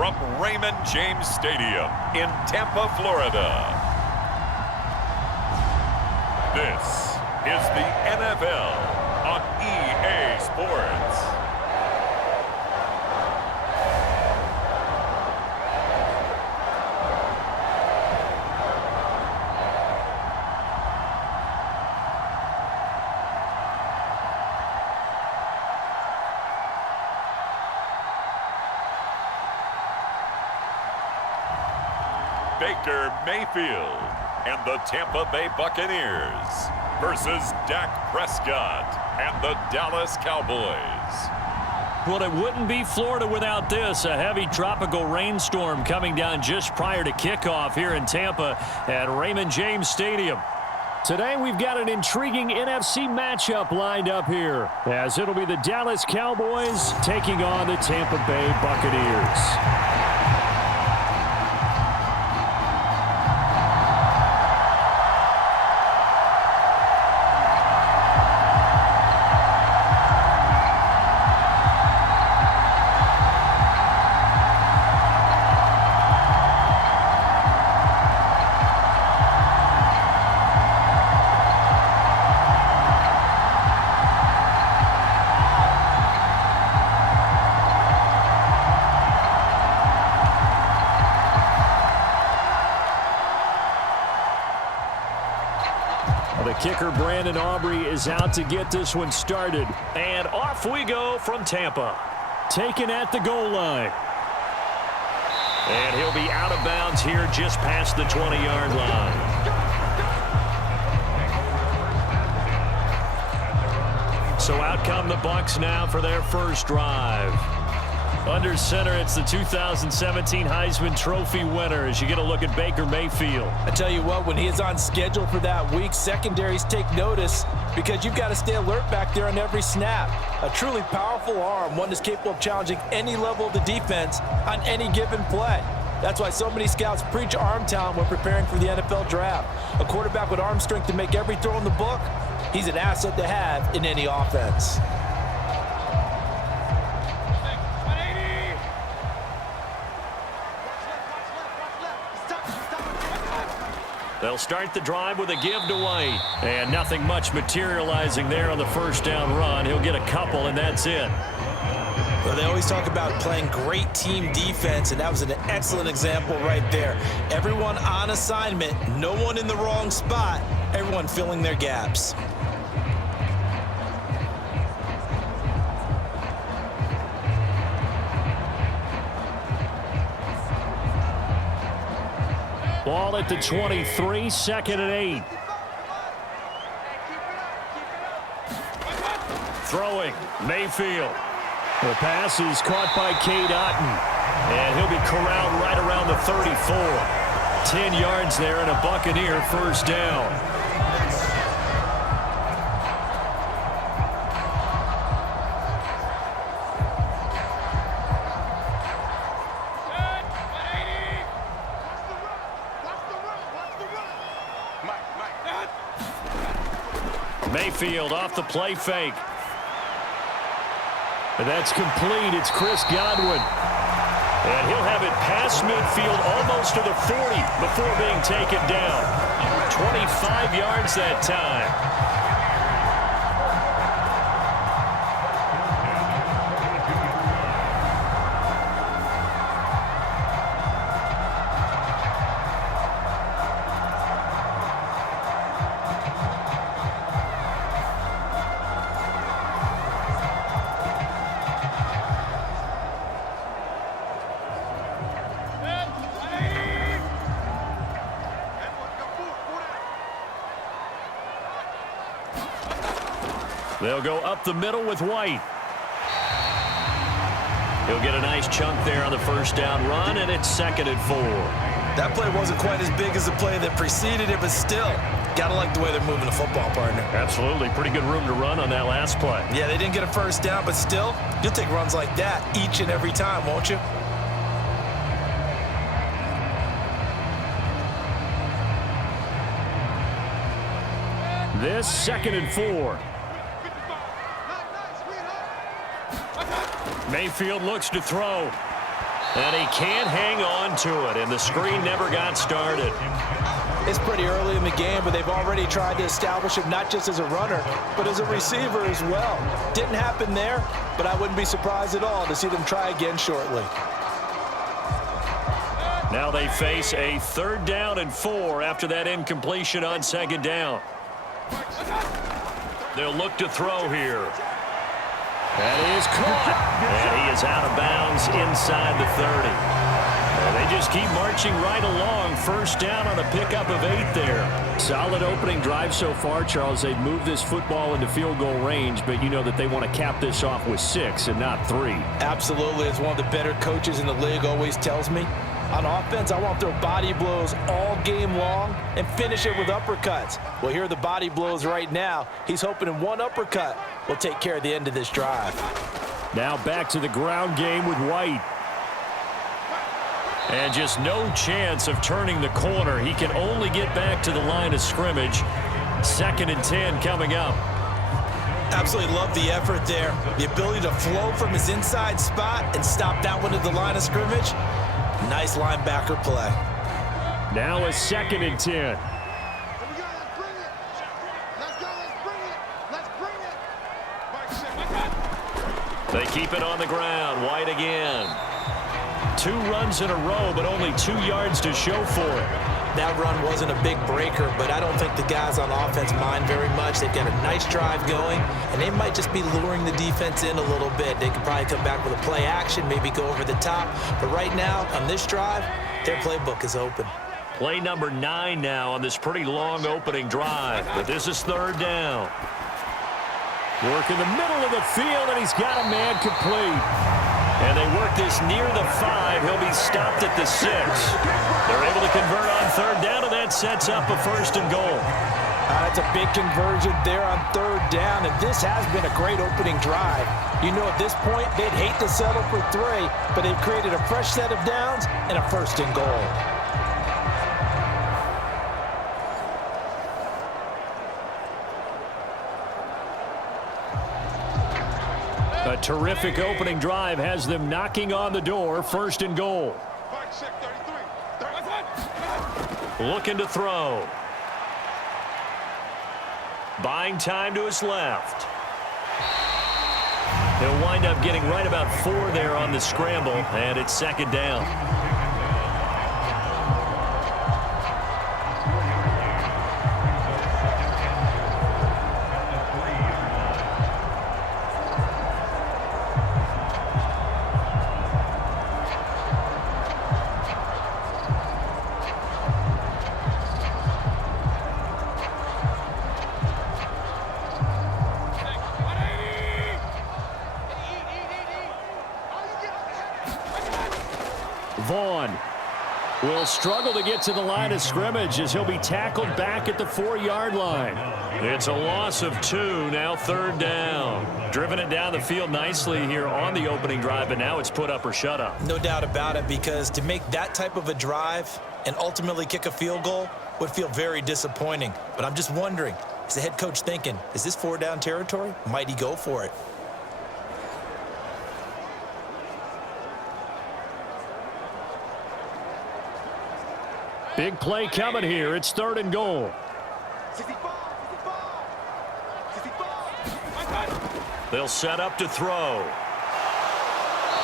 from Raymond James Stadium in Tampa, Florida. This is the NFL on EA Sports. Baker Mayfield and the Tampa Bay Buccaneers versus Dak Prescott and the Dallas Cowboys. Well, it wouldn't be Florida without this. A heavy tropical rainstorm coming down just prior to kickoff here in Tampa at Raymond James Stadium. Today we've got an intriguing NFC matchup lined up here, as it'll be the Dallas Cowboys taking on the Tampa Bay Buccaneers. The kicker, Brandon Aubrey, is out to get this one started. And off we go from Tampa. Taken at the goal line. And he'll be out of bounds here just past the 20-yard line. So out come the Bucs now for their first drive. Under center, it's the 2017 Heisman Trophy winner as you get a look at Baker Mayfield. I tell you what, when he is on schedule for that week, secondaries take notice because you've got to stay alert back there on every snap. A truly powerful arm, one that's capable of challenging any level of the defense on any given play. That's why so many scouts preach arm talent when preparing for the NFL draft. A quarterback with arm strength to make every throw in the book, he's an asset to have in any offense. They'll start the drive with a give to White. And nothing much materializing there on the first down run. He'll get a couple, and that's it. Well, they always talk about playing great team defense, and that was an excellent example right there. Everyone on assignment, no one in the wrong spot, everyone filling their gaps. Ball at the 23, second and 8. Throwing, Mayfield. The pass is caught by Cade Otton. And he'll be corralled right around the 34. 10 yards there and a Buccaneer first down. Mayfield off the play fake. And that's complete. It's Chris Godwin. And he'll have it past midfield almost to the 40 before being taken down. 25 yards that time. They'll go up the middle with White. He'll get a nice chunk there on the first down run, and it's second and 4. That play wasn't quite as big as the play that preceded it, but still, gotta like the way they're moving the football, partner. Absolutely. Pretty good room to run on that last play. Yeah, they didn't get a first down, but still, you'll take runs like that each and every time, won't you? This second and 4. Mayfield looks to throw. And he can't hang on to it, and the screen never got started. It's pretty early in the game, but they've already tried to establish him not just as a runner, but as a receiver as well. Didn't happen there, but I wouldn't be surprised at all to see them try again shortly. Now they face a 3rd down and 4 after that incompletion on 2nd down. They'll look to throw here. That is caught. And he is out of bounds inside the 30. And they just keep marching right along. 1st down on a pickup of 8 there. Solid opening drive so far, Charles. They've moved this football into field goal range, but you know that they want to cap this off with 6 and not 3. Absolutely. As one of the better coaches in the league always tells me, on offense, I want to throw body blows all game long and finish it with uppercuts. Well, here are the body blows right now. He's hoping in one uppercut will take care of the end of this drive. Now back to the ground game with White. And just no chance of turning the corner. He can only get back to the line of scrimmage. 2nd and 10 coming up. Absolutely love the effort there. The ability to flow from his inside spot and stop that one at the line of scrimmage. Nice linebacker play. Now a 2nd and 10. They keep it on the ground. White again. 2 runs in a row, but only 2 yards to show for it. That run wasn't a big breaker, but I don't think the guys on offense mind very much. They've got a nice drive going, and they might just be luring the defense in a little bit. They could probably come back with a play action, maybe go over the top. But right now, on this drive, their playbook is open. Play number 9 now on this pretty long opening drive, but this is 3rd down. Work in the middle of the field, and he's got a man complete. And they work this near the 5. He'll be stopped at the 6. They're able to convert on 3rd down, and that sets up a 1st and goal. That's a big conversion there on 3rd down, and this has been a great opening drive. You know, at this point, they'd hate to settle for 3, but they've created a fresh set of downs and a 1st and goal. A terrific opening drive has them knocking on the door. 1st and goal. Looking to throw. Buying time to his left. He'll wind up getting right about 4 there on the scramble, and it's 2nd down. Vaughn will struggle to get to the line of scrimmage as he'll be tackled back at the 4-yard line. It's a loss of 2, now 3rd down. Driven it down the field nicely here on the opening drive, but now it's put up or shut up. No doubt about it, because to make that type of a drive and ultimately kick a field goal would feel very disappointing. But I'm just wondering, is the head coach thinking, is this 4-down territory? Might he go for it? Big play coming here. It's 3rd and goal. They'll set up to throw.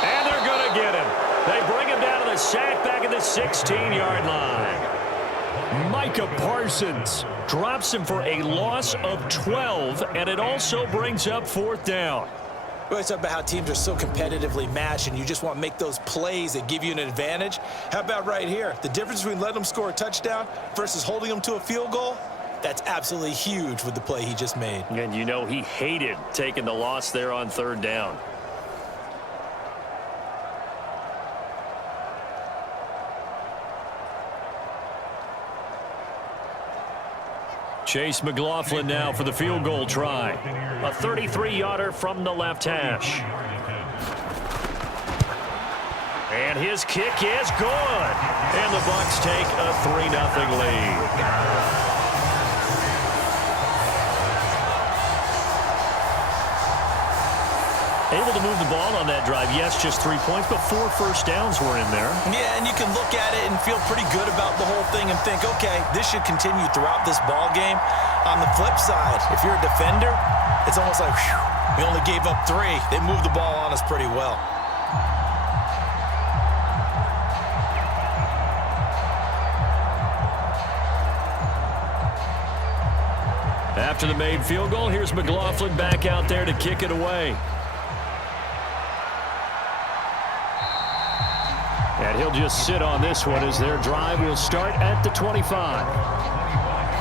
And they're going to get him. They bring him down to the sack back at the 16-yard line. Micah Parsons drops him for a loss of 12, and it also brings up 4th down. We always talk about how teams are so competitively matched and you just want to make those plays that give you an advantage. How about right here? The difference between letting them score a touchdown versus holding them to a field goal, that's absolutely huge with the play he just made. And you know he hated taking the loss there on 3rd down. Chase McLaughlin now for the field goal try. A 33-yarder from the left hash. And his kick is good. And the Bucs take a 3-0 lead. Able to move the ball on that drive. Yes, just 3 points, but 4 first downs were in there. Yeah, and you can look at it and feel pretty good about the whole thing and think, okay, this should continue throughout this ball game. On the flip side, if you're a defender, it's almost like, whew, we only gave up 3. They moved the ball on us pretty well. After the made field goal, here's McLaughlin back out there to kick it away. And he'll just sit on this one as their drive will start at the 25.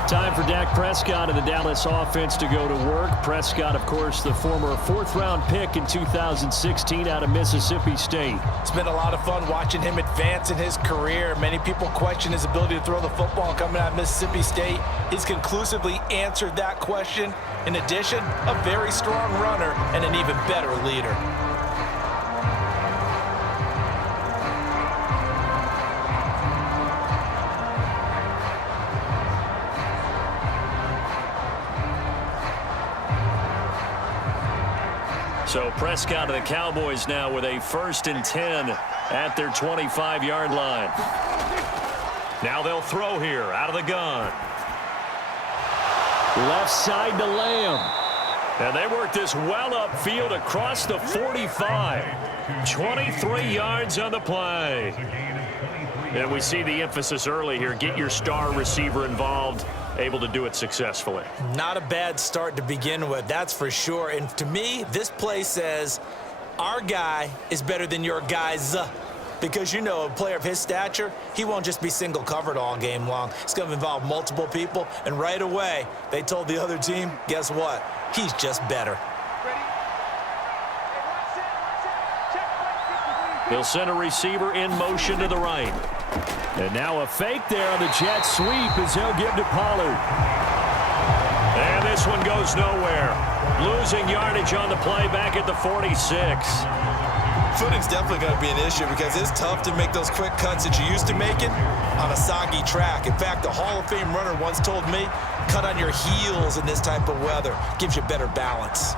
Time for Dak Prescott and the Dallas offense to go to work. Prescott, of course, the former 4th-round pick in 2016 out of Mississippi State. It's been a lot of fun watching him advance in his career. Many people question his ability to throw the football coming out of Mississippi State. He's conclusively answered that question. In addition, a very strong runner and an even better leader. So Prescott of the Cowboys now with a 1st and 10 at their 25-yard line. Now they'll throw here out of the gun. Left side to Lamb. And they work this well upfield across the 45. 23 yards on the play. And we see the emphasis early here. Get your star receiver involved. Able to do it successfully. Not a bad start to begin with, that's for sure. And to me, this play says our guy is better than your guys. Because, you know, a player of his stature, he won't just be single covered all game long. It's going to involve multiple people. And right away, they told the other team, guess what? He's just better. He'll send a receiver in motion to the right. And now a fake there on the jet sweep as he'll give to Pollard. And this one goes nowhere. Losing yardage on the play back at the 46. Footing's definitely going to be an issue because it's tough to make those quick cuts that you're used to making on a soggy track. In fact, a Hall of Fame runner once told me, cut on your heels in this type of weather. Gives you better balance.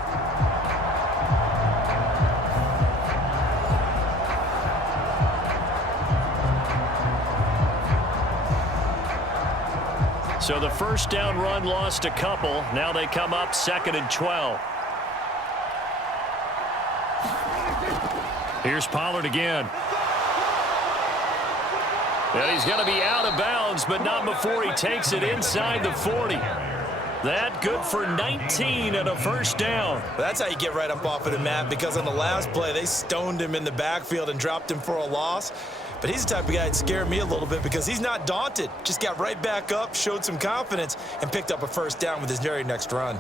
So the 1st down run lost a couple. Now they come up 2nd and 12. Here's Pollard again. And he's going to be out of bounds, but not before he takes it inside the 40. That good for 19 and a 1st down. That's how you get right up off of the mat, because on the last play, they stoned him in the backfield and dropped him for a loss. But he's the type of guy that scared me a little bit because he's not daunted. Just got right back up, showed some confidence, and picked up a 1st down with his very next run.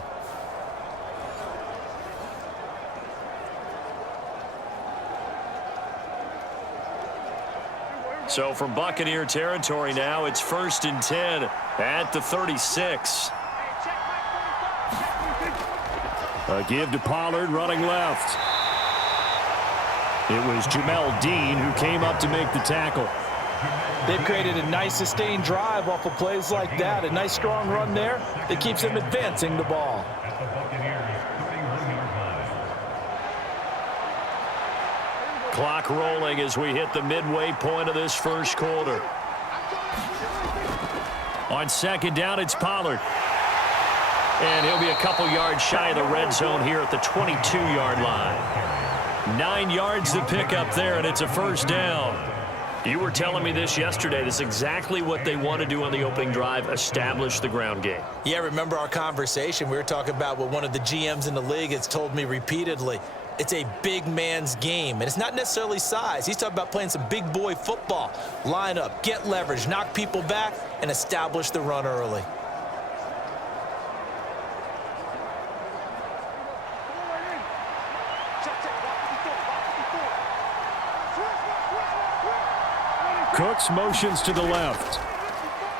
So from Buccaneer territory now, it's 1st and 10 at the 36. A give to Pollard running left. It was Jamel Dean who came up to make the tackle. They've created a nice sustained drive off of plays like that. A nice strong run there that keeps them advancing the ball. Clock rolling as we hit the midway point of this 1st quarter. On 2nd down, it's Pollard. And he'll be a couple yards shy of the red zone here at the 22-yard line. 9 yards to pick up there, and it's a 1st down. You were telling me this yesterday. This is exactly what they want to do on the opening drive, establish the ground game. Yeah, remember our conversation? We were talking about what one of the GMs in the league has told me repeatedly. It's a big man's game, and it's not necessarily size. He's talking about playing some big boy football. Line up, get leverage, knock people back, and establish the run early. Cooks motions to the left.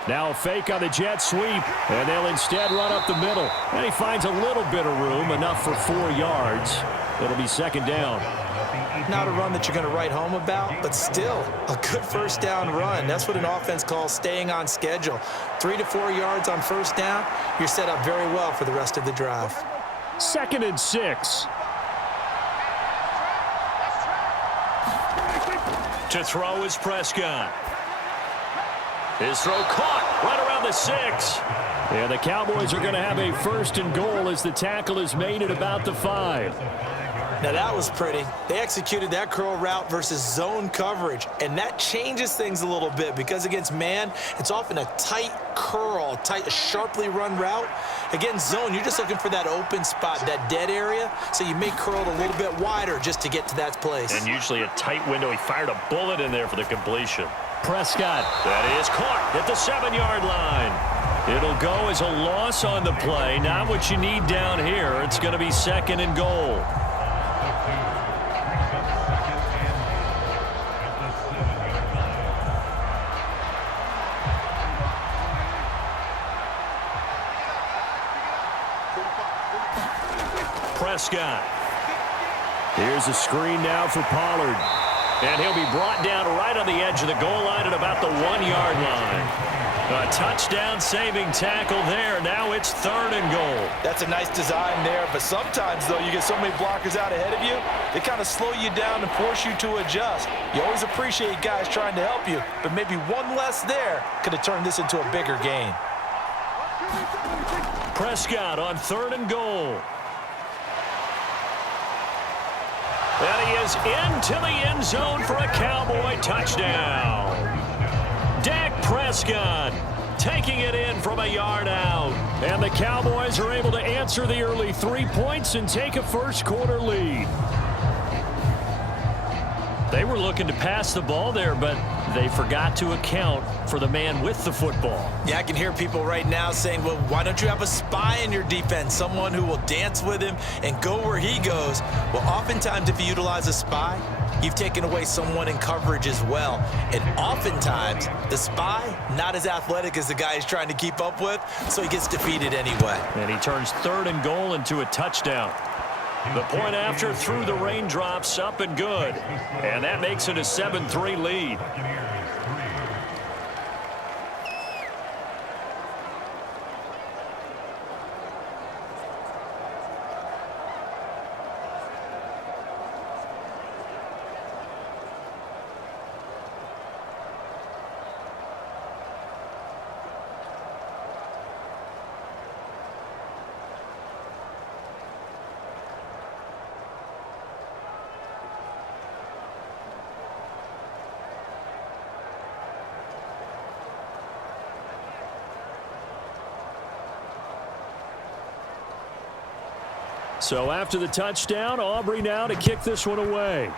Now a fake on the jet sweep, and they'll instead run up the middle. And he finds a little bit of room, enough for 4 yards. It'll be 2nd down. Not a run that you're going to write home about, but still a good 1st down run. That's what an offense calls staying on schedule. 3 to 4 yards on 1st down, you're set up very well for the rest of the drive. 2nd and 6. To throw is Prescott. His throw caught right around the 6. And the Cowboys are going to have a 1st and goal as the tackle is made at about the 5. Now that was pretty. They executed that curl route versus zone coverage, and that changes things a little bit because against man, it's often a tight curl, a sharply run route. Against zone, you're just looking for that open spot, that dead area, so you may curl it a little bit wider just to get to that place. And usually a tight window. He fired a bullet in there for the completion. Prescott. That is caught at the 7-yard line. It'll go as a loss on the play. Not what you need down here. It's going to be 2nd and goal. Prescott. Here's a screen now for Pollard. And he'll be brought down right on the edge of the goal line at about the 1-yard line. A touchdown-saving tackle there. Now it's 3rd and goal. That's a nice design there, but sometimes, though, you get so many blockers out ahead of you, they kind of slow you down and force you to adjust. You always appreciate guys trying to help you, but maybe one less there could have turned this into a bigger game. Prescott on 3rd and goal. And he is into the end zone for a Cowboy touchdown. Dak Prescott taking it in from a yard out. And the Cowboys are able to answer the early 3 points and take a first-quarter lead. They were looking to pass the ball there, but they forgot to account for the man with the football. Yeah, I can hear people right now saying, well, why don't you have a spy in your defense, someone who will dance with him and go where he goes? Well, oftentimes if you utilize a spy, you've taken away someone in coverage as well. And oftentimes, the spy, not as athletic as the guy he's trying to keep up with, so he gets defeated anyway. And he turns 3rd and goal into a touchdown. The point after through the raindrops, up and good. And that makes it a 7-3 lead. So after the touchdown, Aubrey now to kick this one away.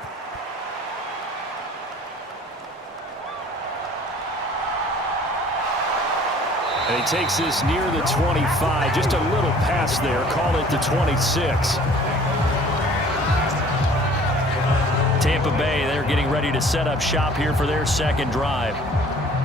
And he takes this near the 25. Just a little pass there. Call it the 26. Tampa Bay, they're getting ready to set up shop here for their 2nd drive.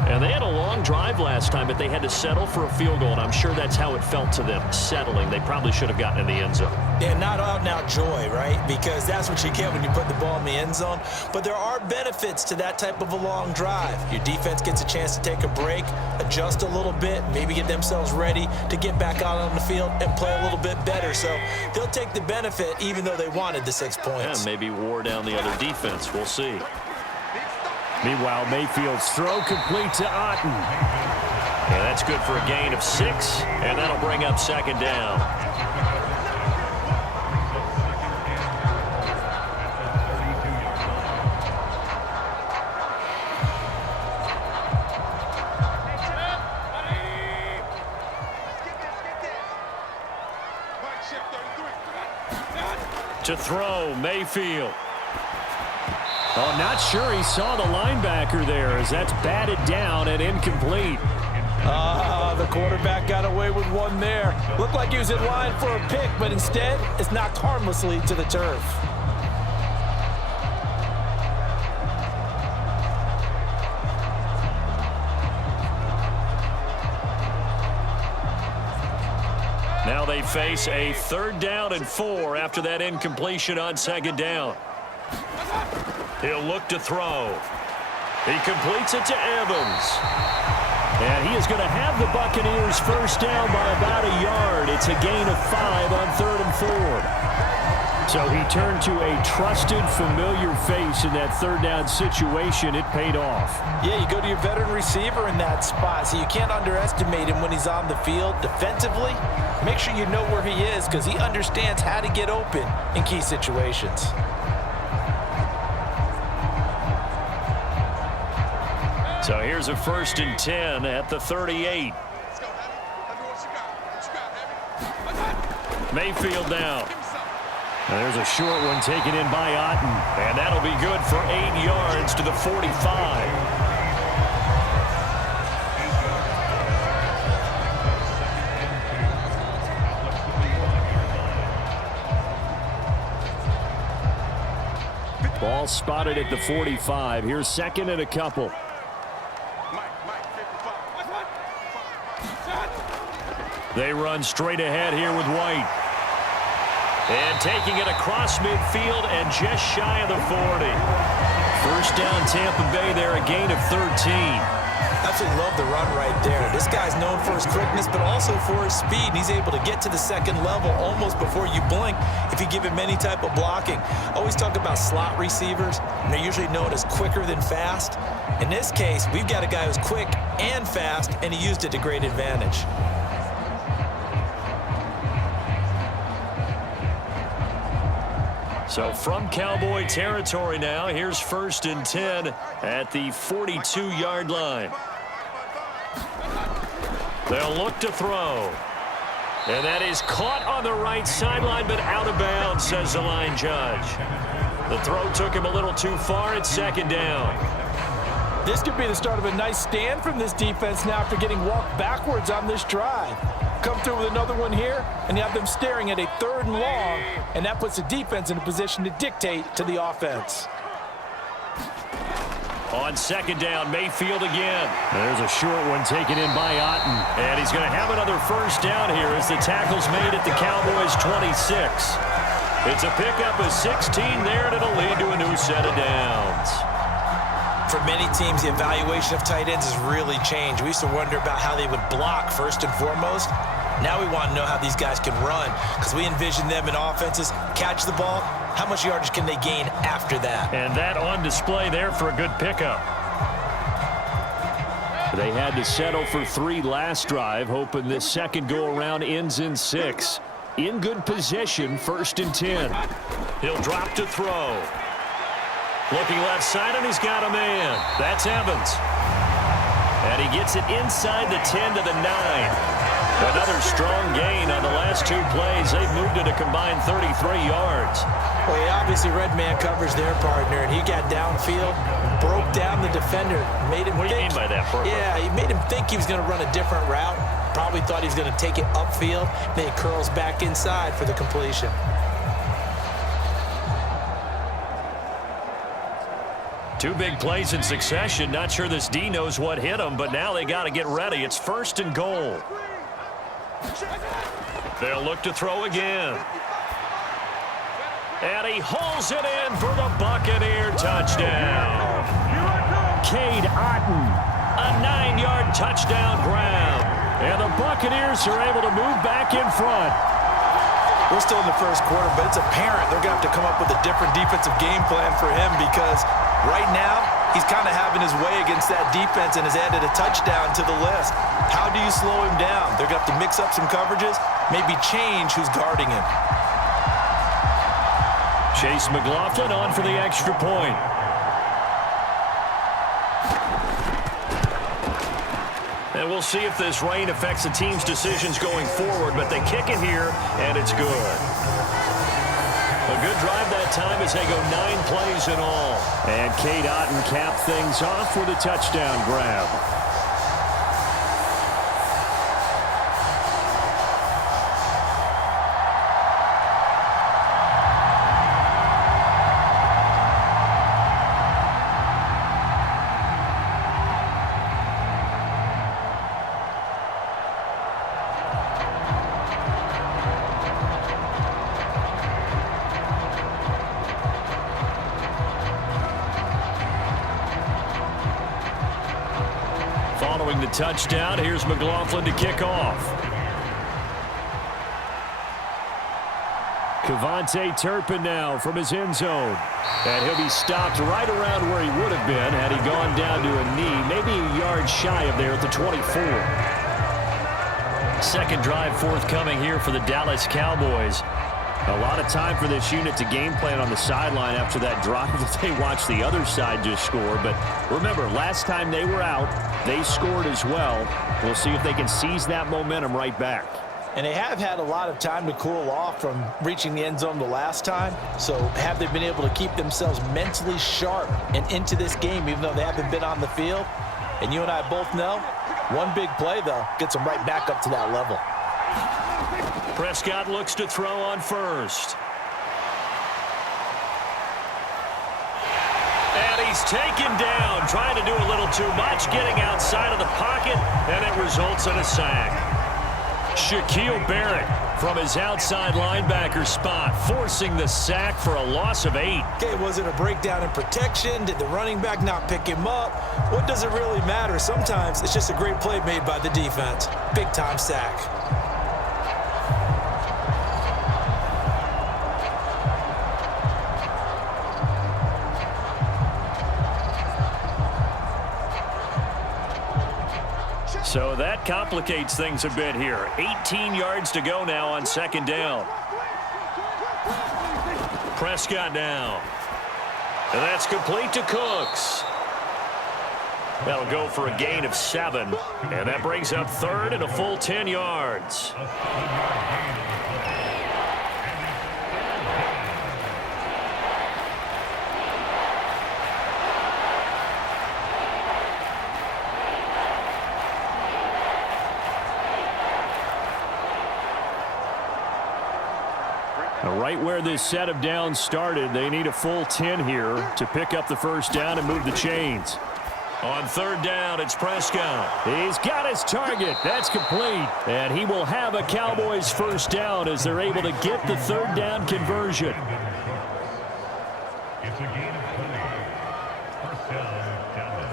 And they had a long drive last time, but they had to settle for a field goal, and I'm sure that's how it felt to them, settling. They probably should have gotten in the end zone. Yeah, not out-and-out joy, right? Because that's what you get when you put the ball in the end zone. But there are benefits to that type of a long drive. Your defense gets a chance to take a break, adjust a little bit, maybe get themselves ready to get back out on the field and play a little bit better. So they'll take the benefit even though they wanted the 6 points. Yeah, maybe wore down the other defense. We'll see. Meanwhile, Mayfield's throw complete to Otten. Yeah, that's good for a gain of 6, and that'll bring up 2nd down. To throw, Mayfield. Oh, not sure he saw the linebacker there as that's batted down and incomplete. The quarterback got away with one there. Looked like he was in line for a pick, but instead, it's knocked harmlessly to the turf. Now they face a 3rd down and 4 after that incompletion on 2nd down. He'll look to throw. He completes it to Evans. And he is going to have the Buccaneers 1st down by about a yard. It's a gain of 5 on 3rd and 4. So he turned to a trusted, familiar face in that third down situation. It paid off. Yeah, you go to your veteran receiver in that spot, so you can't underestimate him when he's on the field. Defensively, make sure you know where he is because he understands how to get open in key situations. So here's a 1st and 10 at the 38. Mayfield now. And there's a short one taken in by Otten. And that'll be good for 8 yards to the 45. Ball spotted at the 45. Here's 2nd and a couple. They run straight ahead here with White. And taking it across midfield and just shy of the 40. First down Tampa Bay there, a gain of 13. Absolutely love the run right there. This guy's known for his quickness, but also for his speed. And he's able to get to the second level almost before you blink if you give him any type of blocking. Always talk about slot receivers, and they're usually known as quicker than fast. In this case, we've got a guy who's quick and fast, and he used it to great advantage. So from Cowboy territory now, here's 1st and 10 at the 42-yard line. They'll look to throw. And that is caught on the right sideline, but out of bounds, says the line judge. The throw took him a little too far. It's 2nd down. This could be the start of a nice stand from this defense now after getting walked backwards on this drive. Come through with another one here, and you have them staring at a 3rd and long, and that puts the defense in a position to dictate to the offense. On 2nd down, Mayfield again. There's a short one taken in by Otten, and he's going to have another 1st down here as the tackle's made at the Cowboys' 26. It's a pickup of 16 there, and it'll lead to a new set of downs. For many teams, the evaluation of tight ends has really changed. We used to wonder about how they would block first and foremost. Now we want to know how these guys can run because we envision them in offenses, catch the ball, how much yardage can they gain after that? And that on display there for a good pickup. They had to settle for 3 last drive, hoping this second go-around ends in 6. In good position, 1st and 10. He'll drop to throw. Looking left side, and he's got a man. That's Evans. And he gets it inside the 10 to the 9. Another strong gain on the last 2 plays. They've moved it a combined 33 yards. Well, he obviously read man coverage there, partner, and he got downfield, broke down the defender, made him What do you mean by that, Burger? Yeah, he made him think he was going to run a different route. Probably thought he was going to take it upfield. Then he curls back inside for the completion. Two big plays in succession. Not sure this D knows what hit him, but now they got to get ready. It's 1st and goal. They'll look to throw again. And he hauls it in for the Buccaneer touchdown. Cade Otten, a 9-yard touchdown grab. And the Buccaneers are able to move back in front. We're still in the first quarter, but it's apparent they're going to have to come up with a different defensive game plan for him because right now he's kind of having his way against that defense and has added a touchdown to the list. How do you slow him down? They're going to have to mix up some coverages, maybe change who's guarding him. Chase McLaughlin on for the extra point. And we'll see if this rain affects the team's decisions going forward, but they kick it here, and it's good. A good drive that time as they go 9 plays in all. And Cade Otten capped things off with a touchdown grab. Following the touchdown, here's McLaughlin to kick off. Cavante Turpin now from his end zone. And he'll be stopped right around where he would have been had he gone down to a knee, maybe a yard shy of there at the 24. Second drive forthcoming here for the Dallas Cowboys. A lot of time for this unit to game plan on the sideline after that drive that they watched the other side just score. But remember, last time they were out, they scored as well. We'll see if they can seize that momentum right back. And they have had a lot of time to cool off from reaching the end zone the last time. So have they been able to keep themselves mentally sharp and into this game even though they haven't been on the field? And you and I both know, one big play, though, gets them right back up to that level. Prescott looks to throw on first. And he's taken down, trying to do a little too much, getting outside of the pocket, and it results in a sack. Shaquille Barrett from his outside linebacker spot, forcing the sack for a loss of 8. Okay, was it a breakdown in protection? Did the running back not pick him up? What does it really matter? Sometimes it's just a great play made by the defense. Big-time sack. So that complicates things a bit here. 18 yards to go now on second down. Prescott down. And that's complete to Cooks. That'll go for a gain of 7. And that brings up third and a full 10 yards. Right where this set of downs started, they need a full 10 here to pick up the first down and move the chains. On third down, it's Prescott. He's got his target. That's complete. And he will have a Cowboys first down as they're able to get the third down conversion. It's a gain of 20. First down, Dallas.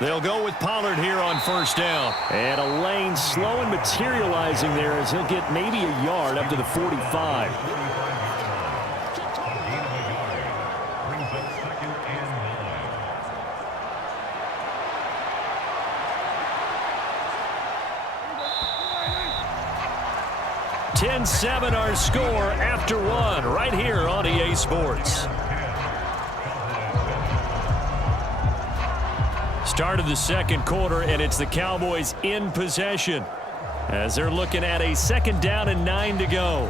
They'll go with Pollard here on first down. And a lane slow and materializing there as he'll get maybe a yard up to the 45. Brings up second and 9. 10-7 our score after 1 right here on EA Sports. Start of the second quarter, and it's the Cowboys in possession as they're looking at a second down and 9 to go.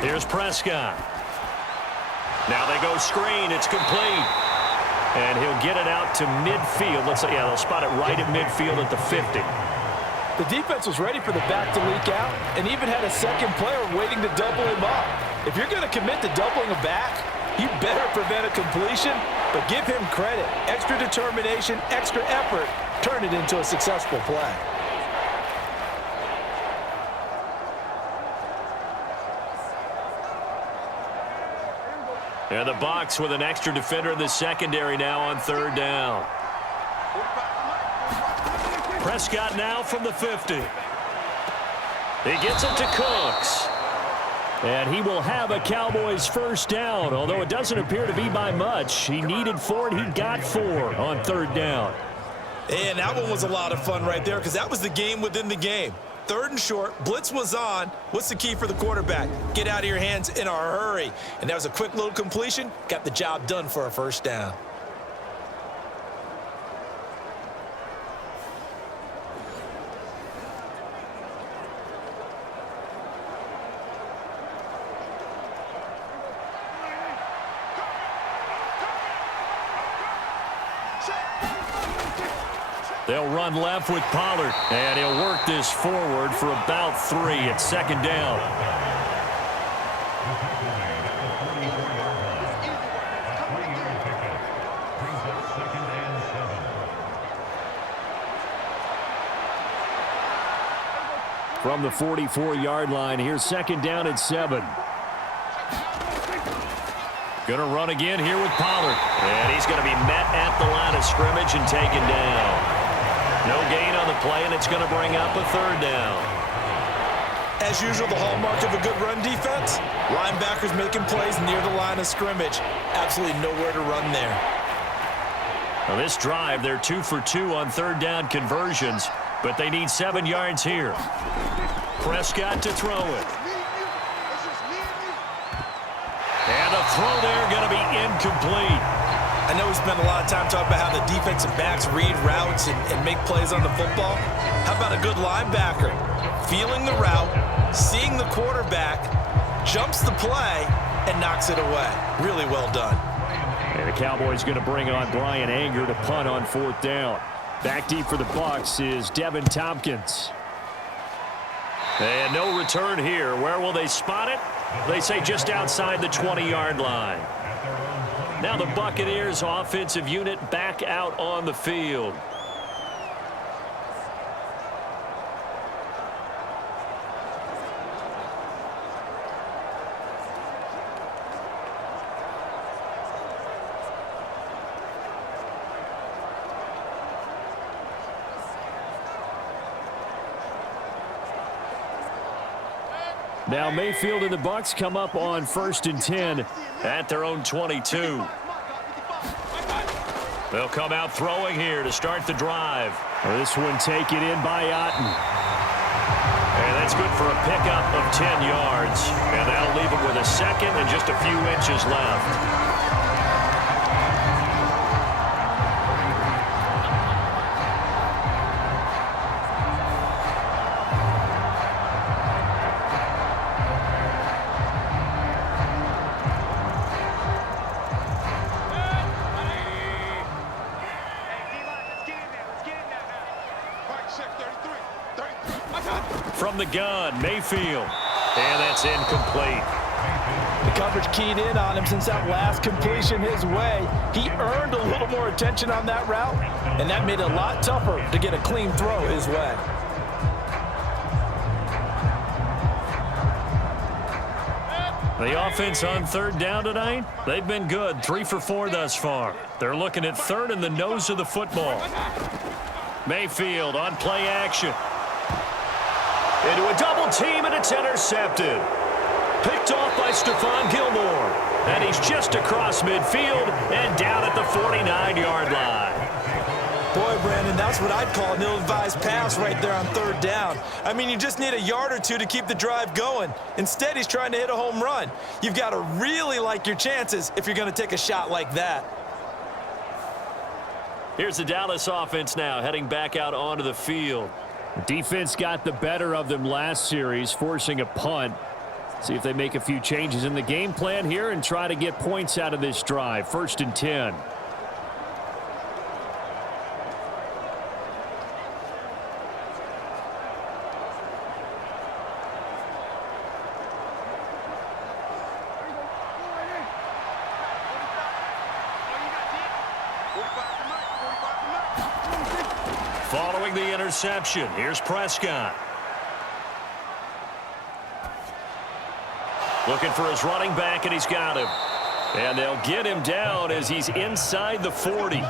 Here's Prescott. Now they go screen. It's complete. And he'll get it out to midfield. Let's say, yeah, they'll spot it right at midfield at the 50. The defense was ready for the back to leak out and even had a second player waiting to double him up. If you're going to commit to doubling a back, you better prevent a completion, but give him credit. Extra determination, extra effort, turn it into a successful play. And the Bucs with an extra defender in the secondary now on third down. Prescott now from the 50. He gets it to Cooks. And he will have a Cowboys first down, although it doesn't appear to be by much. He needed 4, and he got 4 on third down. And that one was a lot of fun right there because that was the game within the game. Third and short, blitz was on. What's the key for the quarterback? Get out of your hands in a hurry. And that was a quick little completion. Got the job done for a first down. They'll run left with Pollard, and he'll work this forward for about 3 at second down. From the 44-yard line, here's second down at 7. Going to run again here with Pollard. And he's going to be met at the line of scrimmage and taken down. No gain on the play, and it's going to bring up a third down. As usual, the hallmark of a good run defense, linebackers making plays near the line of scrimmage. Absolutely nowhere to run there. Well, this drive, they're 2 for 2 on third down conversions, but they need 7 yards here. Prescott to throw it. And a throw there going to be incomplete. I know we spent a lot of time talking about how the defensive backs read routes and make plays on the football. How about a good linebacker? Feeling the route, seeing the quarterback, jumps the play, and knocks it away. Really well done. And the Cowboys going to bring on Brian Anger to punt on 4th down. Back deep for the Bucs is Devin Tompkins. And no return here. Where will they spot it? They say just outside the 20-yard line. Now the Buccaneers offensive unit back out on the field. Now Mayfield and the Bucs come up on 1st and 10 at their own 22. They'll come out throwing here to start the drive. This one taken in by Otten. And that's good for a pickup of 10 yards. And that'll leave him with a second and just a few inches left. From the gun, Mayfield. And that's incomplete. The coverage keyed in on him since that last completion his way. He earned a little more attention on that route, and that made it a lot tougher to get a clean throw his way. The offense on 3rd down tonight, they've been good. 3 for 4 thus far. They're looking at 3rd in the nose of the football. Mayfield on play action. Into a double team, and it's intercepted. Picked off by Stephon Gilmore. And he's just across midfield and down at the 49-yard line. Boy, Brandon, that's what I'd call an ill-advised pass right there on 3rd down. I mean, you just need a yard or two to keep the drive going. Instead, he's trying to hit a home run. You've got to really like your chances if you're going to take a shot like that. Here's the Dallas offense now heading back out onto the field. Defense got the better of them last series, forcing a punt. See if they make a few changes in the game plan here and try to get points out of this drive. 1st and 10. Following the interception, here's Prescott. Looking for his running back, and he's got him. And they'll get him down as he's inside the 40.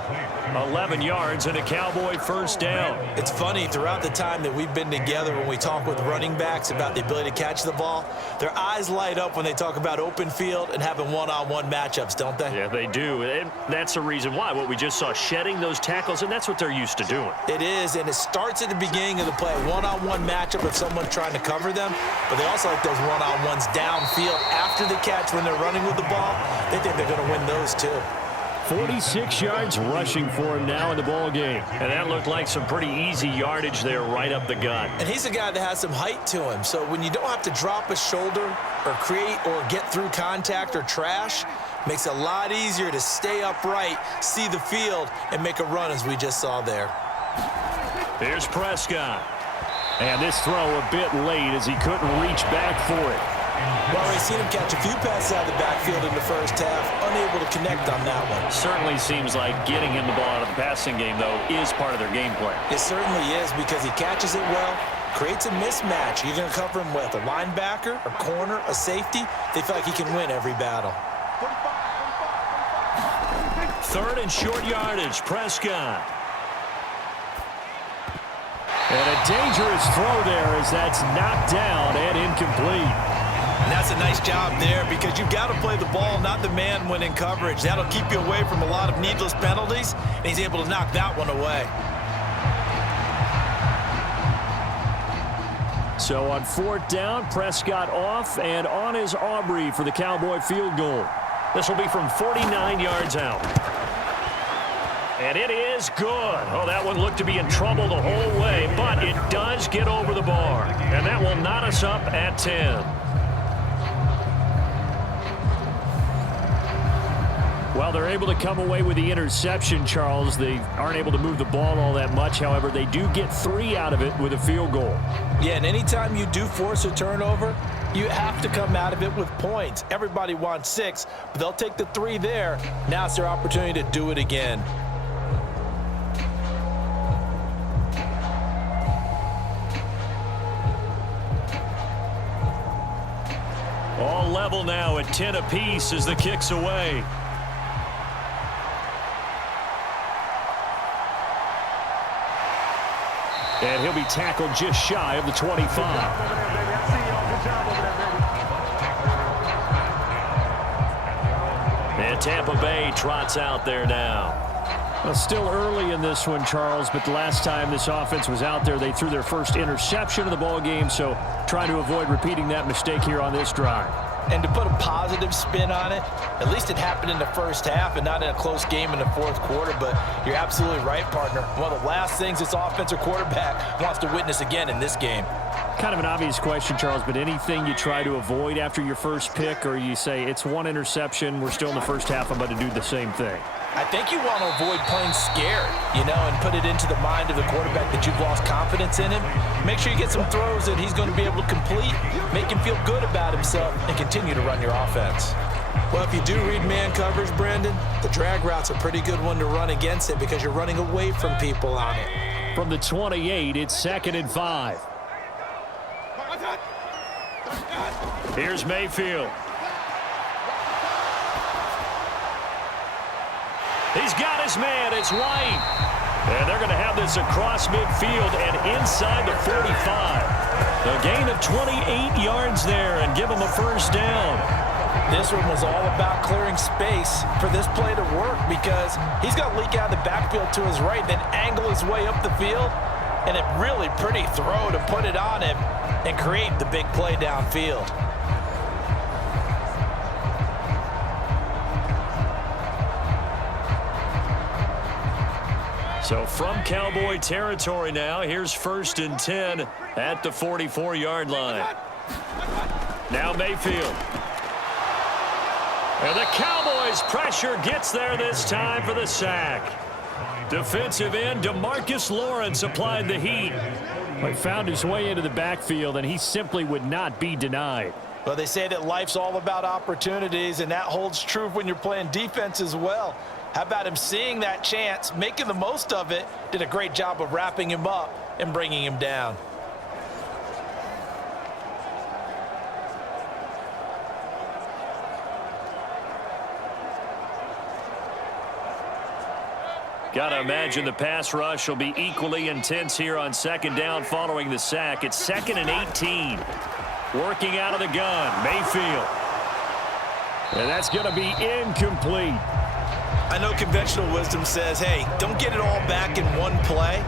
11 yards and a Cowboy 1st down. It's funny, throughout the time that we've been together when we talk with running backs about the ability to catch the ball, their eyes light up when they talk about open field and having one-on-one matchups, don't they? Yeah, they do. And that's the reason why. What we just saw, shedding those tackles, and that's what they're used to doing. It is, and it starts at the beginning of the play. One-on-one matchup if someone's trying to cover them, but they also like those one-on-ones downfield after the catch when they're running with the ball. They think they're going to win those too. 46 yards rushing for him now in the ball game. And that looked like some pretty easy yardage there right up the gut. And he's a guy that has some height to him. So when you don't have to drop a shoulder or create or get through contact or trash, makes it a lot easier to stay upright, see the field, and make a run as we just saw there. Here's Prescott. And this throw a bit late as he couldn't reach back for it. Well, we've seen him catch a few passes out of the backfield in the first half, unable to connect on that one. Certainly seems like getting him the ball out of the passing game, though, is part of their game plan. It certainly is because he catches it well, creates a mismatch. You're going to cover him with a linebacker, a corner, a safety. They feel like he can win every battle. 3rd and short yardage, Prescott. And a dangerous throw there as that's knocked down and incomplete. And that's a nice job there because you've got to play the ball, not the man when in coverage. That'll keep you away from a lot of needless penalties, and he's able to knock that one away. So on 4th down, Prescott off, and on is Aubrey for the Cowboy field goal. This will be from 49 yards out. And it is good. Oh, that one looked to be in trouble the whole way, but it does get over the bar. And that will knot us up at 10. Well, they're able to come away with the interception, Charles. They aren't able to move the ball all that much. However, they do get 3 out of it with a field goal. Yeah, and anytime you do force a turnover, you have to come out of it with points. Everybody wants 6, but they'll take the 3 there. Now it's their opportunity to do it again. All level now at 10 apiece as the kick's away. And he'll be tackled just shy of the 25. And Tampa Bay trots out there now. Well, still early in this one, Charles, but the last time this offense was out there, they threw their first interception of the ball game, so trying to avoid repeating that mistake here on this drive. And to put a positive spin on it, at least it happened in the first half and not in a close game in the 4th quarter, but you're absolutely right, partner. One of the last things this offensive quarterback wants to witness again in this game. Kind of an obvious question, Charles, but anything you try to avoid after your first pick, or you say it's 1 interception, we're still in the first half, I'm about to do the same thing? I think you want to avoid playing scared, and put it into the mind of the quarterback that you've lost confidence in him. Make sure you get some throws that he's going to be able to complete, make him feel good about himself, and continue to run your offense. Well, if you do read man coverage, Brandon, the drag route's a pretty good one to run against it because you're running away from people on it. From the 28, it's 2nd and 5. Here's Mayfield. He's got his man. It's White. And they're going to have this across midfield and inside the 45. A gain of 28 yards there and give him a first down. This one was all about clearing space for this play to work because he's got to leak out of the backfield to his right, then angle his way up the field. And a really pretty throw to put it on him and create the big play downfield. So from Cowboy territory now, here's 1st and 10 at the 44-yard line. Now Mayfield. And the Cowboys' pressure gets there this time for the sack. Defensive end DeMarcus Lawrence applied the heat. He found his way into the backfield, and he simply would not be denied. Well, they say that life's all about opportunities, and that holds true when you're playing defense as well. How about him seeing that chance, making the most of it, did a great job of wrapping him up and bringing him down. Got to imagine the pass rush will be equally intense here on 2nd down following the sack. It's 2nd and 18. Working out of the gun, Mayfield. And that's going to be incomplete. I know conventional wisdom says, hey, don't get it all back in one play.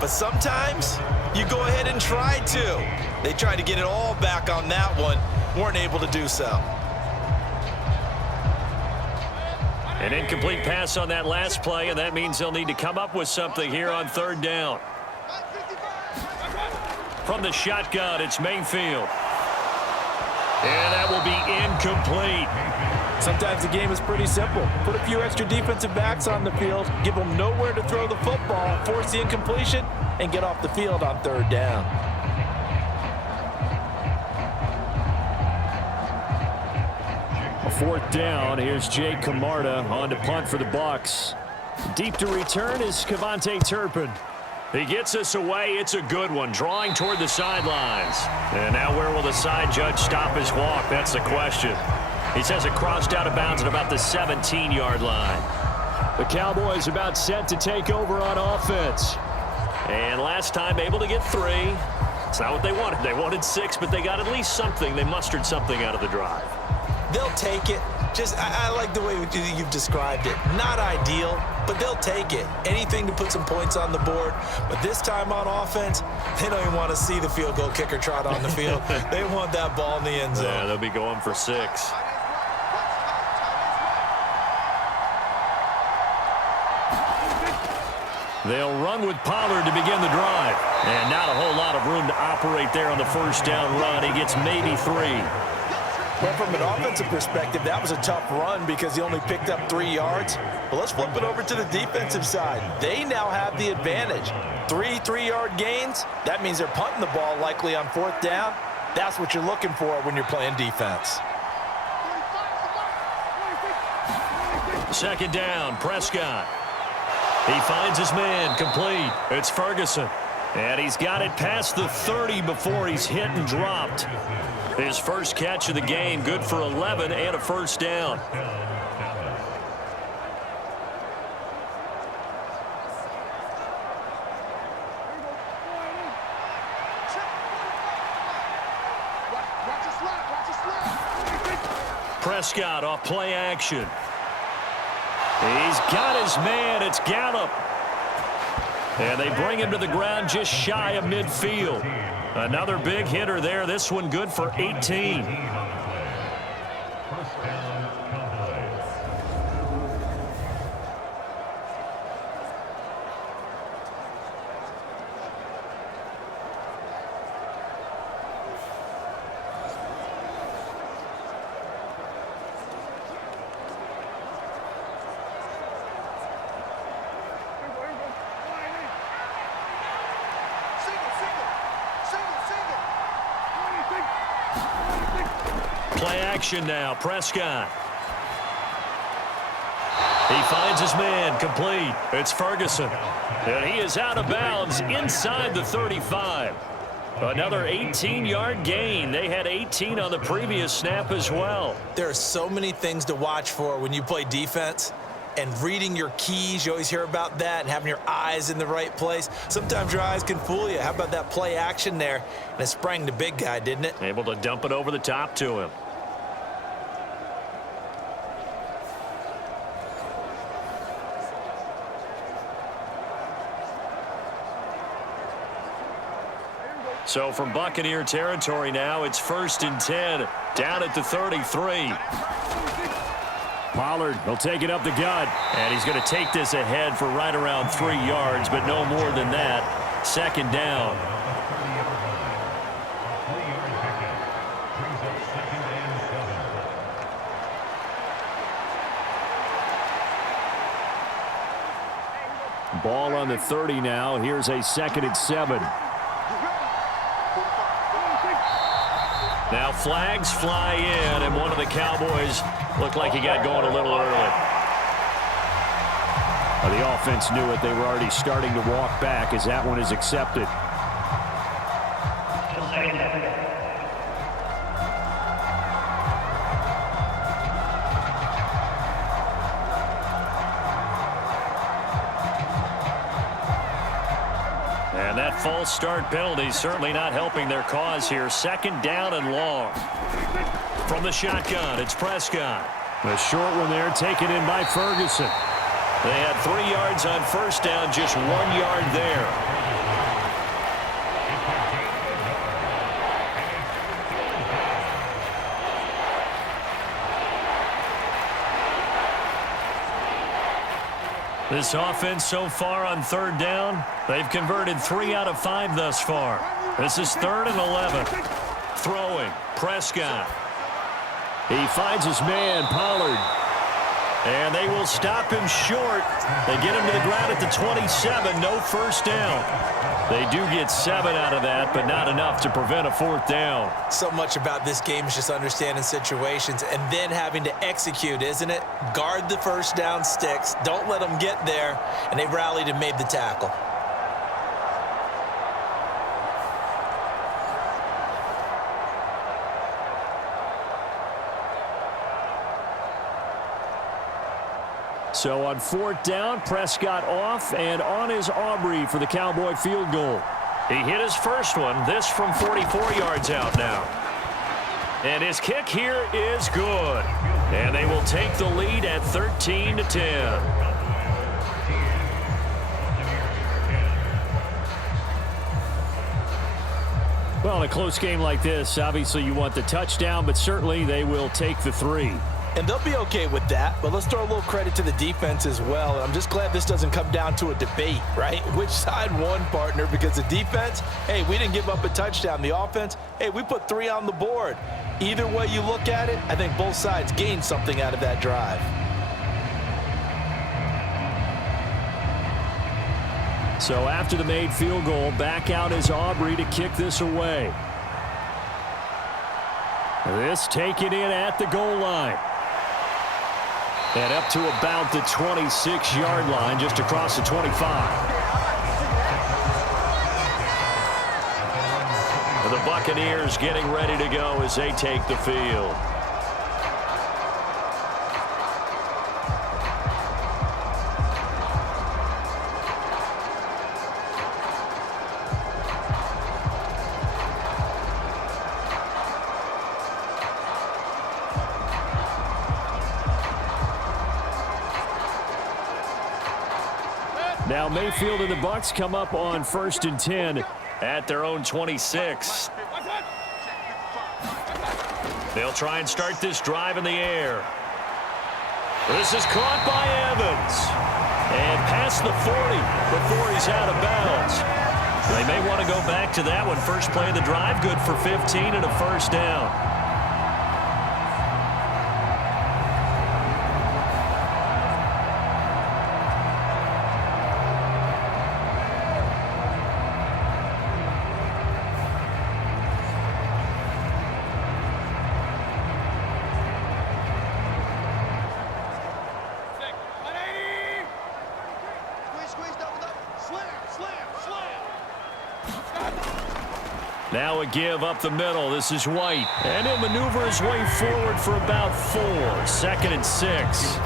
But sometimes you go ahead and try to. They tried to get it all back on that one. Weren't able to do so. An incomplete pass on that last play, and that means they'll need to come up with something here on 3rd down. From the shotgun, it's Mayfield. And that will be incomplete. Sometimes the game is pretty simple. Put a few extra defensive backs on the field, give them nowhere to throw the football, force the incompletion, and get off the field on third down. A fourth down. Here's Jake Camarda on to punt for the Bucs. Deep to return is Cavante Turpin. He gets us away. It's a good one, drawing toward the sidelines. And now where will the side judge stop his walk? That's the question. He says it crossed out of bounds at about the 17-yard line. The Cowboys about set to take over on offense. And last time able to get 3. It's not what they wanted. They wanted 6, but they got at least something. They mustered something out of the drive. They'll take it. I like the way you've described it. Not ideal, but they'll take it. Anything to put some points on the board. But this time on offense, they don't even want to see the field goal kicker trot on the field. They want that ball in the end zone. Yeah, they'll be going for 6. They'll run with Pollard to begin the drive. And not a whole lot of room to operate there on the first down run. He gets maybe 3. Well, from an offensive perspective, that was a tough run because he only picked up 3 yards. But let's flip it over to the defensive side. They now have the advantage. 3 3-yard gains. That means they're punting the ball likely on fourth down. That's what you're looking for when you're playing defense. Second down, Prescott. He finds his man, complete. It's Ferguson. And he's got it past the 30 before he's hit and dropped. His first catch of the game, good for 11 and a first down. Prescott off play action. He's got his man. It's Gallup. And they bring him to the ground just shy of midfield. Another big hitter there. This one good for 18. Play action now, Prescott. He finds his man, complete. It's Ferguson. And he is out of bounds inside the 35. Another 18-yard gain. They had 18 on the previous snap as well. There are so many things to watch for when you play defense. And reading your keys, you always hear about that, and having your eyes in the right place. Sometimes your eyes can fool you. How about that play action there? And it sprang the big guy, didn't it? Able to dump it over the top to him. So from Buccaneer territory now, it's 1st and 10, down at the 33. Pollard will take it up the gut, and he's going to take this ahead for right around 3 yards, but no more than that. Second down. Ball on the 30 now. Here's a 2nd and 7. Now flags fly in, and one of the Cowboys looked like he got going a little early. Well, the offense knew it. They were already starting to walk back as that one is accepted. And that false start penalty certainly not helping their cause here. 2nd down and long. From the shotgun, it's Prescott. A short one there taken in by Ferguson. They had 3 yards on first down, just 1 yard there. This offense so far on 3rd down, they've converted 3 out of 5 thus far. This is 3rd and 11. Throwing, Prescott. He finds his man, Pollard. And they will stop him short. They get him to the ground at the 27. No first down. They do get 7 out of that, but not enough to prevent a 4th down. So much about this game is just understanding situations and then having to execute, isn't it? Guard the first down sticks. Don't let them get there. And they rallied and made the tackle. So on 4th down, Prescott off, and on is Aubrey for the Cowboy field goal. He hit his first one, this from 44 yards out now. And his kick here is good. And they will take the lead at 13-10. Well, in a close game like this, obviously you want the touchdown, but certainly they will take the 3. And they'll be okay with that, but let's throw a little credit to the defense as well. And I'm just glad this doesn't come down to a debate, right? Which side won, partner? Because the defense, hey, we didn't give up a touchdown. The offense, hey, we put 3 on the board. Either way you look at it, I think both sides gained something out of that drive. So after the made field goal, back out is Aubrey to kick this away. This taken in at the goal line. And up to about the 26-yard line, just across the 25. The Buccaneers getting ready to go as they take the field. Now Mayfield and the Bucs come up on 1st and 10 at their own 26. They'll try and start this drive in the air. This is caught by Evans. And past the 40 before he's out of bounds. They may want to go back to that one. First play of the drive, good for 15 and a first down. Now a give up the middle. This is White. And he'll maneuver his way forward for about 4. 2nd and 6.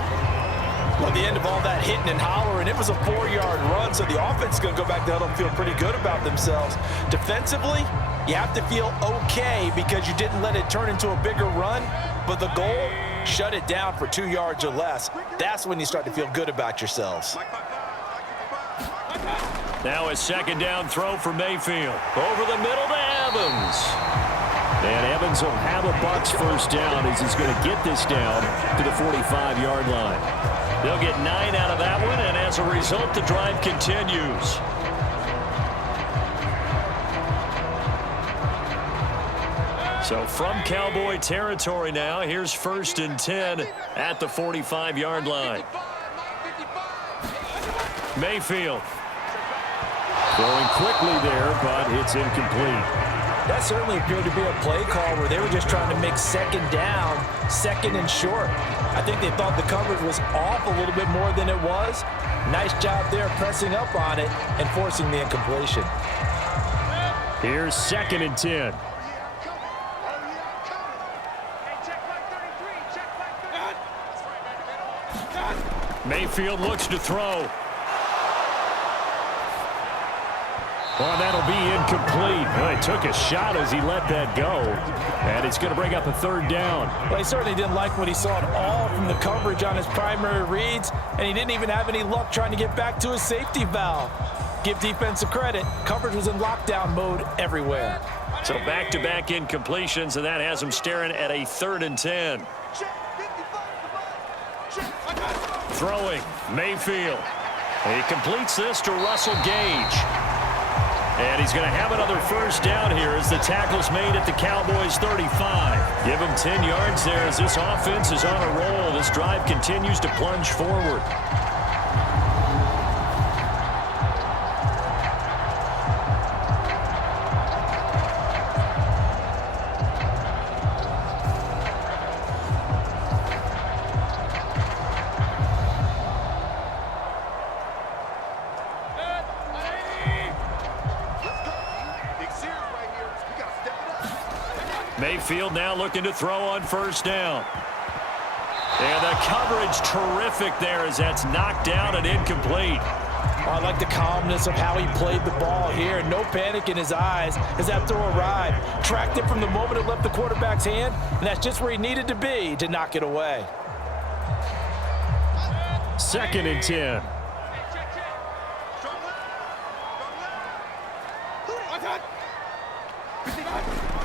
Well, at the end of all that hitting and hollering, it was a 4-yard run, so the offense is going to go back to huddle and feel pretty good about themselves. Defensively, you have to feel okay because you didn't let it turn into a bigger run, but the goal, shut it down for 2 yards or less. That's when you start to feel good about yourselves. Now a 2nd down throw for Mayfield. Over the middle to Evans. And Evans will have a Bucs first down as he's going to get this down to the 45-yard line. They'll get 9 out of that one, and as a result, the drive continues. So from Cowboy territory now, here's 1st and 10 at the 45-yard line. Mayfield. Throwing quickly there, but it's incomplete. That certainly appeared to be a play call where they were just trying to make 2nd down, 2nd and short. I think they thought the coverage was off a little bit more than it was. Nice job there pressing up on it and forcing the incompletion. Here's 2nd and 10. Mayfield looks to throw. Well, that'll be incomplete. Well, he took a shot as he let that go. And it's going to bring up a 3rd down. Well, he certainly didn't like what he saw at all from the coverage on his primary reads, and he didn't even have any luck trying to get back to his safety valve. Give defensive credit. Coverage was in lockdown mode everywhere. So back-to-back incompletions, and that has him staring at a 3rd and 10. Throwing, Mayfield. He completes this to Russell Gage. And he's going to have another first down here as the tackle's made at the Cowboys 35. Give him 10 yards there as this offense is on a roll. This drive continues to plunge forward. Mayfield now looking to throw on first down. And the coverage terrific there as that's knocked down and incomplete. I like the calmness of how he played the ball here. No panic in his eyes as that throw arrived. Tracked it from the moment it left the quarterback's hand, and that's just where he needed to be to knock it away. 2nd and 10.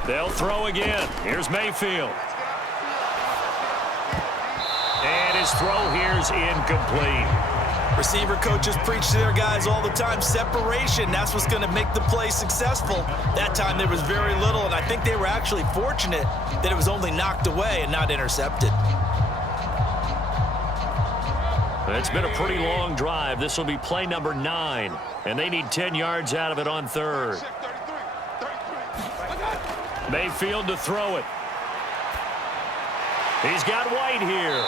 They'll throw again. Here's Mayfield. And his throw here's incomplete. Receiver coaches preach to their guys all the time. Separation, that's what's going to make the play successful. That time there was very little, and I think they were actually fortunate that it was only knocked away and not intercepted. It's been a pretty long drive. This will be play number 9, and they need 10 yards out of it on 3rd. Mayfield to throw it. He's got White here.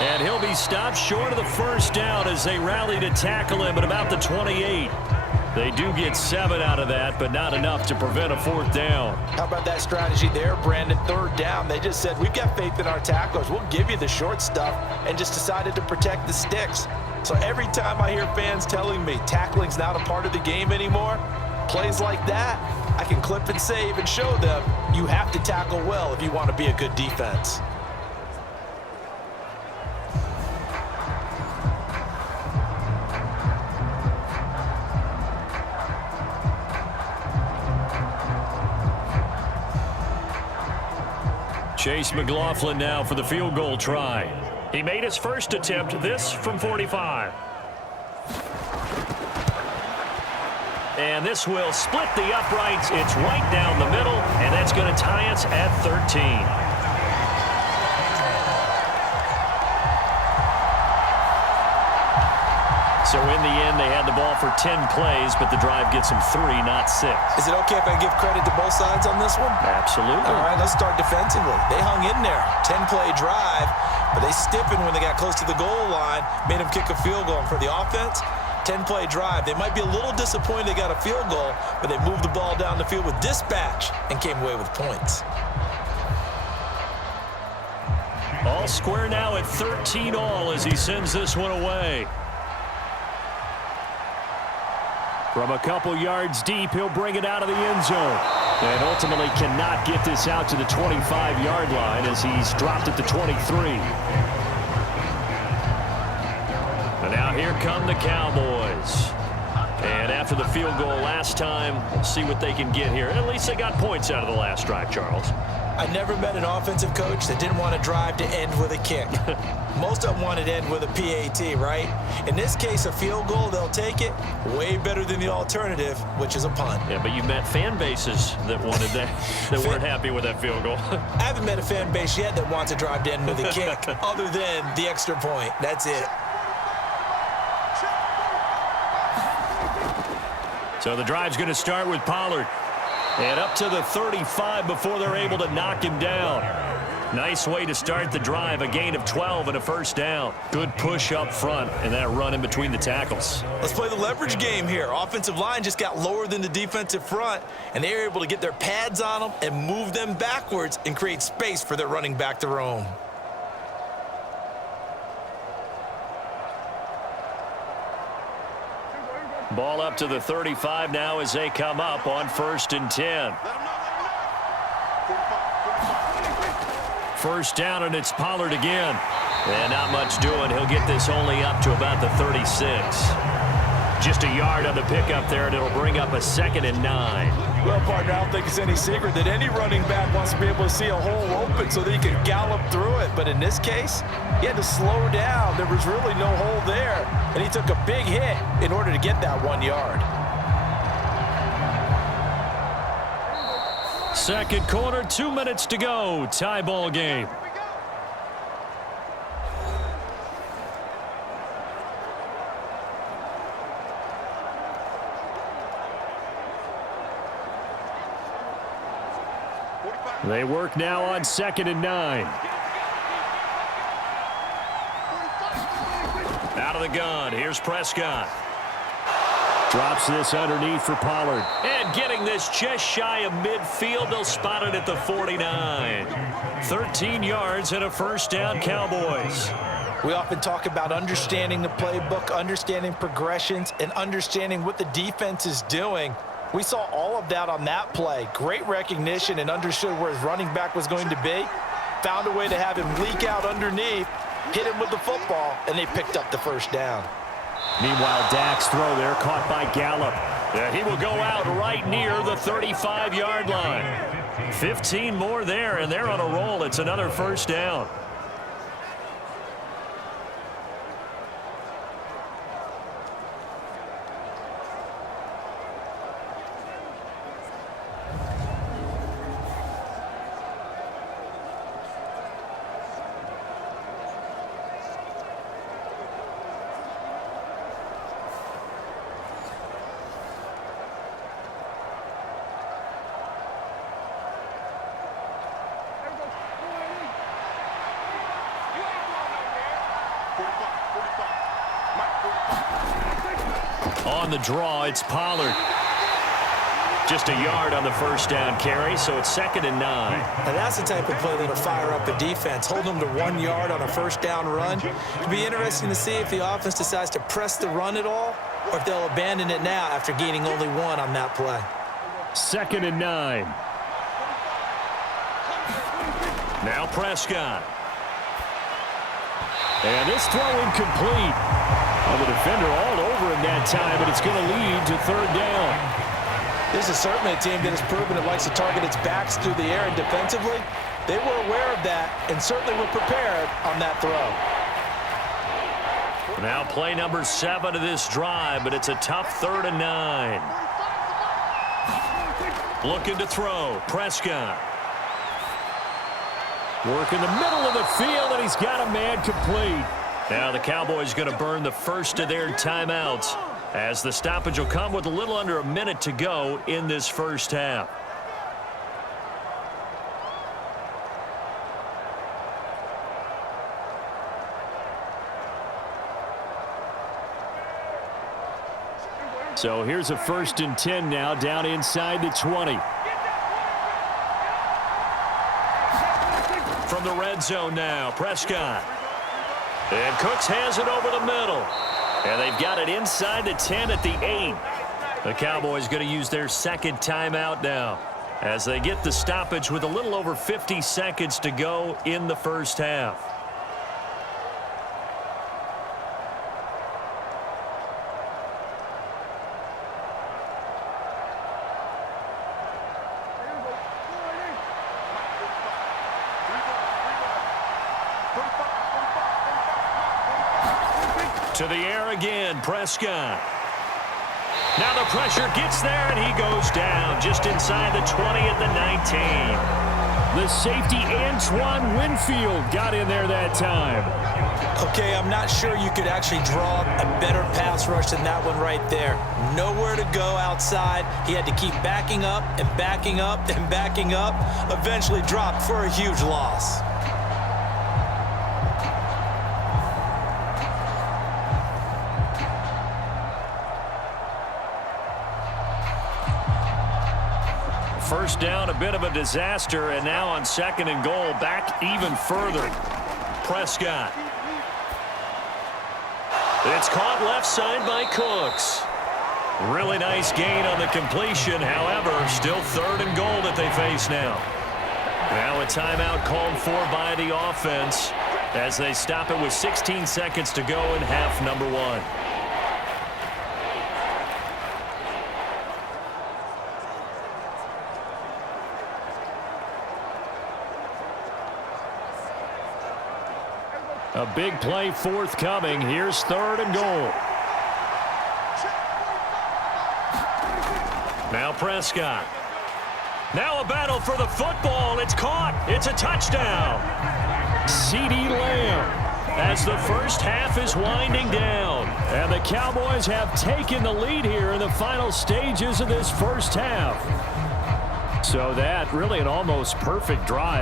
And he'll be stopped short of the first down as they rally to tackle him at about the 28. They do get 7 out of that, but not enough to prevent a 4th down. How about that strategy there, Brandon? 3rd down, they just said, we've got faith in our tacklers. We'll give you the short stuff, and just decided to protect the sticks. So every time I hear fans telling me tackling's not a part of the game anymore, plays like that, I can clip and save and show them you have to tackle well if you want to be a good defense. Chase McLaughlin now for the field goal try. He made his first attempt, this from 45. And this will split the uprights. It's right down the middle, and that's going to tie us at 13. So in the end, they had the ball for 10 plays, but the drive gets them 3, not 6. Is it okay if I give credit to both sides on this one? Absolutely. All right, let's start defensively. They hung in there. 10-play drive, but they stiffened when they got close to the goal line, made them kick a field goal. And for the offense, 10-play drive. They might be a little disappointed they got a field goal, but they moved the ball down the field with dispatch and came away with points. All square now at 13 all as he sends this one away. From a couple yards deep, he'll bring it out of the end zone. And ultimately cannot get this out to the 25-yard line as he's dropped at the 23. And now here come the Cowboys. And after the field goal last time, we'll see what they can get here. At least they got points out of the last drive, Charles. I never met an offensive coach that didn't want to drive to end with a kick. Most of them wanted to end with a PAT, right? In this case, a field goal, they'll take it. Way better than the alternative, which is a punt. Yeah, but you met fan bases that wanted that, that weren't happy with that field goal. I haven't met a fan base yet that wants to drive to end with a kick, other than the extra point. That's it. So the drive's going to start with Pollard. And up to the 35 before they're able to knock him down. Nice way to start the drive. A gain of 12 and a first down. Good push up front and that run in between the tackles. Let's play the leverage game here. Offensive line just got lower than the defensive front, and they were able to get their pads on them and move them backwards and create space for their running back to roam. Ball up to the 35 now as they come up on 1st and 10. First down, and it's Pollard again. And not much doing. He'll get this only up to about the 36. Just a yard on the pickup there, and it'll bring up a 2nd and 9. Well, partner, I don't think it's any secret that any running back wants to be able to see a hole open so that he can gallop through it. But in this case, he had to slow down. There was really no hole there, and he took a big hit in order to get that 1 yard. Second quarter, 2 minutes to go. Tie ball game. They work now on 2nd and 9. Out of the gun. Here's Prescott. Drops this underneath for Pollard. And getting this just shy of midfield. They'll spot it at the 49. 13 yards and a first down, Cowboys. We often talk about understanding the playbook, understanding progressions, and understanding what the defense is doing. We saw all of that on that play. Great recognition and understood where his running back was going to be. Found a way to have him leak out underneath, hit him with the football, and they picked up the first down. Meanwhile, Dak's throw there caught by Gallup. He will go out right near the 35-yard line. 15 more there, and they're on a roll. It's another first down. On the draw, it's Pollard. Just a yard on the first down carry, so it's 2nd and 9. Now that's the type of play that'll fire up a defense. Hold them to 1 yard on a first down run. It'll be interesting to see if the offense decides to press the run at all or if they'll abandon it now after gaining only 1 on that play. 2nd and 9. Now Prescott. And this throw incomplete. Well, the defender all over him that time, but it's going to lead to 3rd down. This is certainly a team that has proven it likes to target its backs through the air, and defensively, they were aware of that and certainly were prepared on that throw. Now play number 7 of this drive, but it's a tough 3rd and 9. Looking to throw, Prescott. Work in the middle of the field, and he's got a man complete. Now the Cowboys going to burn the first of their timeouts as the stoppage will come with a little under a minute to go in this first half. So here's a 1st and 10 now down inside the 20. From the red zone now, Prescott. And Cooks has it over the middle. And they've got it inside the 10 at the 8. The Cowboys going to use their 2nd timeout now as they get the stoppage with a little over 50 seconds to go in the first half. To the air again, Prescott. Now the pressure gets there, and he goes down just inside the 20 at the 19. The safety, Antoine Winfield, got in there that time. Okay, I'm not sure you could actually draw a better pass rush than that one right there. Nowhere to go outside. He had to keep backing up and backing up and backing up. Eventually dropped for a huge loss. First down, a bit of a disaster, and now on 2nd and goal, back even further. Prescott. It's caught left side by Cooks. Really nice gain on the completion. However, still 3rd and goal that they face now. Now a timeout called for by the offense as they stop it with 16 seconds to go in half number 1. A big play forthcoming. Here's 3rd and goal. Now Prescott. Now a battle for the football. It's caught. It's a touchdown. CeeDee Lamb as the first half is winding down. And the Cowboys have taken the lead here in the final stages of this first half. So that really an almost perfect drive.